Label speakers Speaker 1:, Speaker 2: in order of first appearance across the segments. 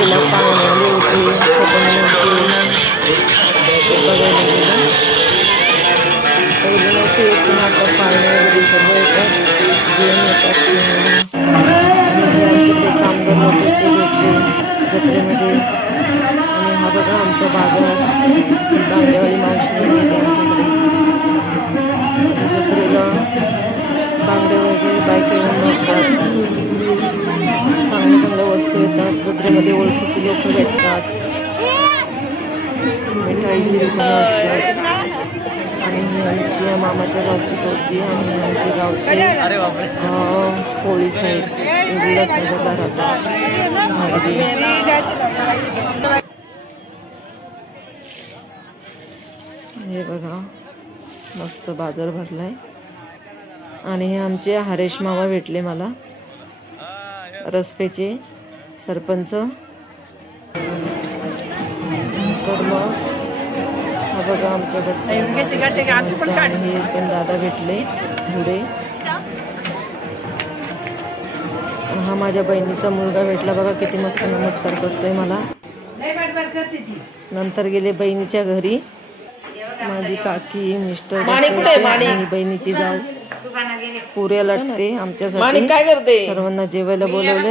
Speaker 1: जत्रेला पाहुणे आले मस्त येतात. जत्रेमध्ये ओळखीची लोक भेटतात. मिठाईची दुकानं असतात. आणि आमची मामाच्या गावची पोती आणि आमची गावची पोलीस आहेत ते नगरला राहतात हे बघा मस्त बाजार भरलाय. आणि हे आमचे हरेश मामा भेटले मला. रस्त्याचे. सरपंच. तर मग हा बघा आमच्याकडचा हे पण दादा भेटले पुढे. हा माझ्या बहिणीचा मुलगा भेटला. बघा किती मस्त नमस्कार करतोय मला. नंतर गेले बहिणीच्या घरी. माझी काकी मिस्टर बहिणीची जाऊ. पुऱ्या लटते आमच्यासाठी. काय करते? सर्वांना जेवायला बोलवले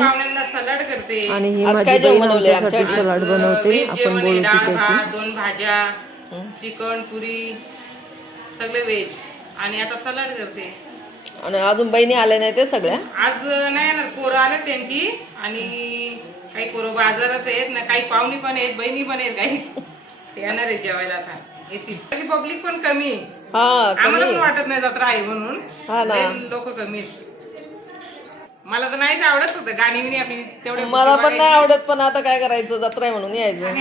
Speaker 2: सलाड करते.
Speaker 1: आणि ही माझी बहीण आमच्यासाठी सलाड बनवते. आपण बोलू तिच्याशी.
Speaker 2: भात दोन भाज्या चिकन पुरी सगळे व्हेज आणि आता सलाड करते.
Speaker 1: आणि अजून बहिणी आल्या नाही ते सगळ्या?
Speaker 2: आज नाही येणार. पोरं आले त्यांची. आणि काही पोरं बाजारात आहेत. ना काही पाहुणी पण आहेत. बहिणी पण आहेत काही. ते येणार आहेत जेवायला आता. येतील. पब्लिक पण कमी आहे.
Speaker 1: हा
Speaker 2: आम्हाला पण वाटत नाही जत्रा आहे म्हणून.
Speaker 1: हा ना.
Speaker 2: लोक कमी आहेत. मला तर नाहीच आवडत होतं. गाणी बिणी आपली तेवढे
Speaker 1: मला पण नाही आवडत पण आता काय करायचं? जत्रा आहे म्हणून यायचं.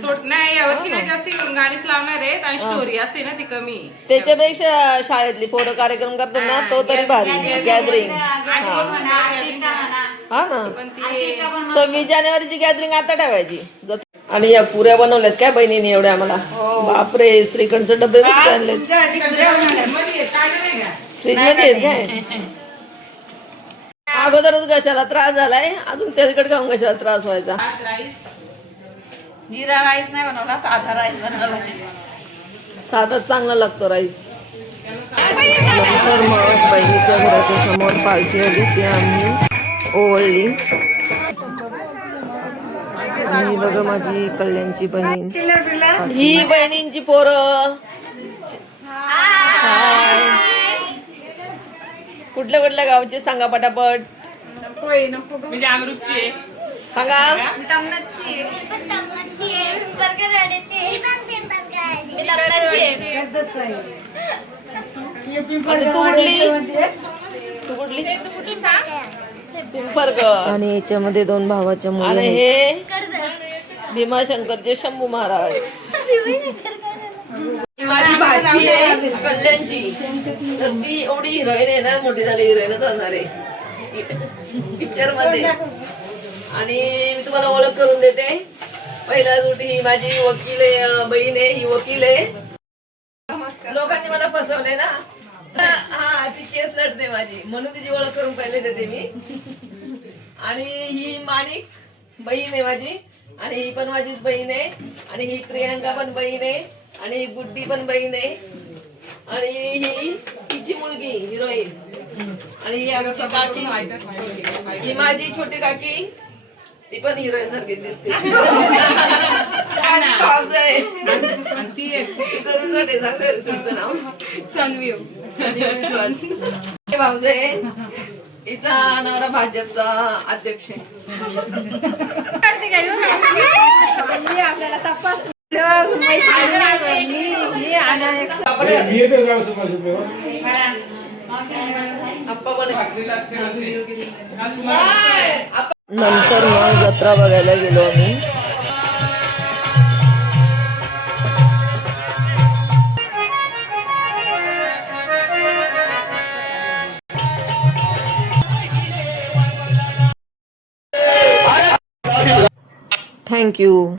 Speaker 2: सोड- नाही यावर्षी नाही जास्ती गाणीच लावणार आहेत आणि स्टोरी असते ना ती कमी.
Speaker 1: त्याच्यापेक्षा शाळेतली पोरं कार्यक्रम करतात ना तो तरी भारी. गॅदरिंग हा ना.
Speaker 2: पण ती
Speaker 1: सव्वीस जानेवारीची गॅदरिंग आता ठेवायची. आणि या पुऱ्या बनवल्यात काय बहिणीने एवढ्या मला बापरे श्रीखंडचे डबे
Speaker 2: का
Speaker 1: फ्रीजमध्ये आहेत काय अगोदरच घशाला त्रास झालाय? अजून तेलकट खाऊन घशाला त्रास व्हायचा?
Speaker 3: जिरा राईस नाही बनवला साधा राईस बनवला.
Speaker 1: साधाच चांगला लागतो राईस नंतर मग बहिणीच्या घराच्या समोर पालखी आली ती आम्ही ओवळली. आणि ही बघा माझी कल्याणची बहीण. ही बहिणींची पोरं. कुठल्या कुठल्या गावचे सांगा पटापट.
Speaker 2: म्हणजे.
Speaker 1: सांगा. तू कुठली? तू कुठली? आणि याच्यामध्ये दोन भावाच्या मुली आणि हे भीमाशंकरचे शंभू महाराज. माझी भाची आहे कल्याणची. तर ती एवढी हिरोईन आहे ना मोठी झाली हिरोईनच होणार आहे. पिक्चरमध्ये. आणि मी तुम्हाला ओळख करून देते. पहिला जोडी ही माझी वकील आहे बहीण आहे ही वकील आहे. लोकांनी मला फसवले ना. हा ती केस लढते माझी. म्हणून तिची ओळख करून पहिले देते मी. आणि ही माणिक बहीण आहे माझी. आणि ही पण माझीच बहीण आहे. आणि ही प्रियांका पण बहीण आहे. आणि ही गुड्डी पण बहीण आहे. आणि ही तिची मुलगी हिरोईन. आणि ही आमची काकी. ही माझी छोटी काकी. ती पण हिरोईन सारखी दिसते. हे भाऊज हिचा नवरा भाजपचा अध्यक्ष आहे. नंतर मग जत्रा बघायला गेलो आम्ही. thank you.